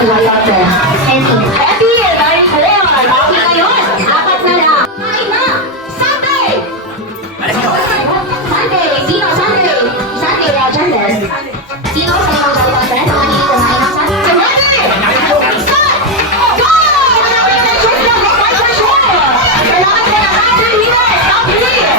Layote. Eddie, line 4. Okay na yun. Apat na lang. Kain na. Sunday! Sunday. Sino Sunday? Sunday, Jandes. Sino sa iyong Jandes? Ang hindi kumain ng Sunday. Ready? Set! Go! Malapit na shoot na. Right for sure. Kailangan ko na 3 minutes. Stop please.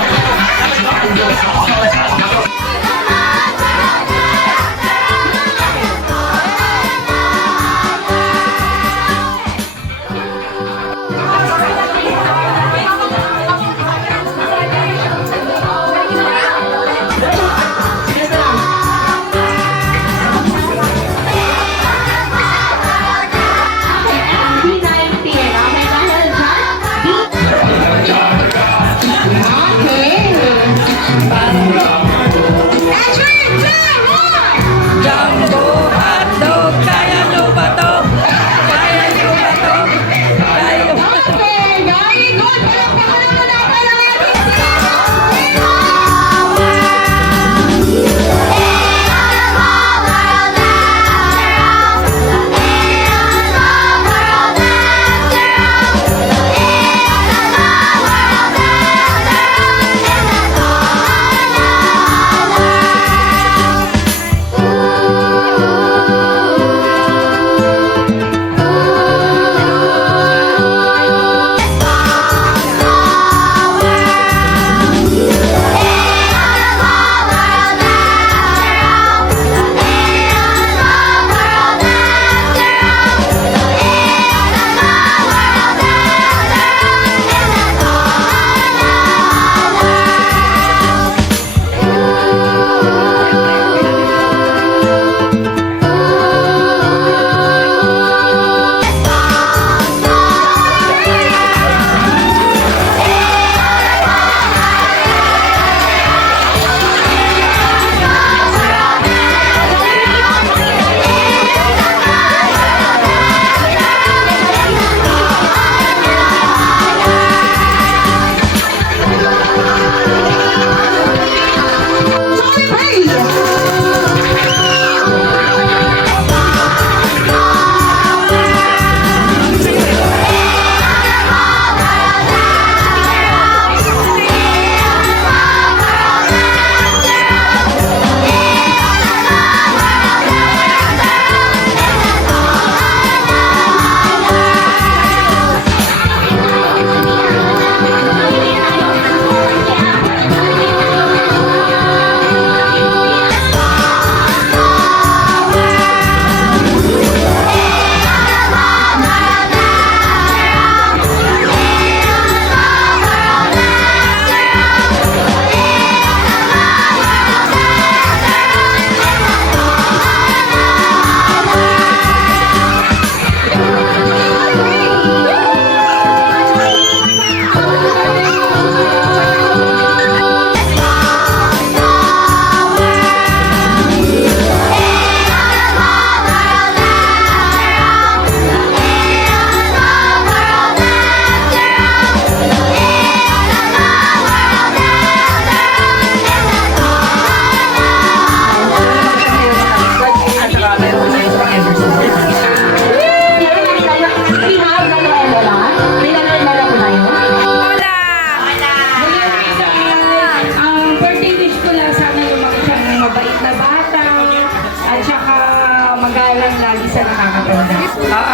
Magalang lagi sa nakakatanda.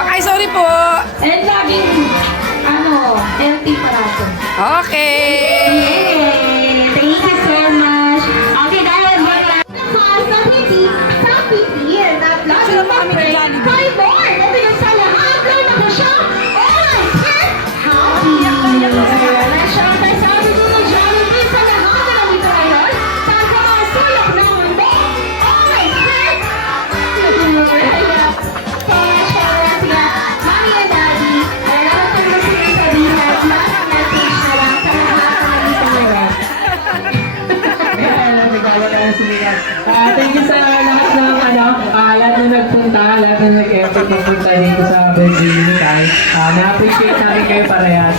Ay, sorry po. And laging, healthy parako. Okay. Yay! Thank you so much. Okay, dahil sa piti, na plus of five more. Ito yung sa lahat. Learn ako siya. All set. Happy. National tayo sabi ko ng Jollibee sa lahat na nandito ngayon. Pagkakasulok ng mundo. All set. Mommy and Daddy, wala ko na sinasabihin at last message na lang sa lahat na nandito ngayon. Thank you sa lahat ng lahat na nagpunta, lahat na nag-effort na punta dito sa birthday ni Kai. Na-appreciate natin kayo parehas.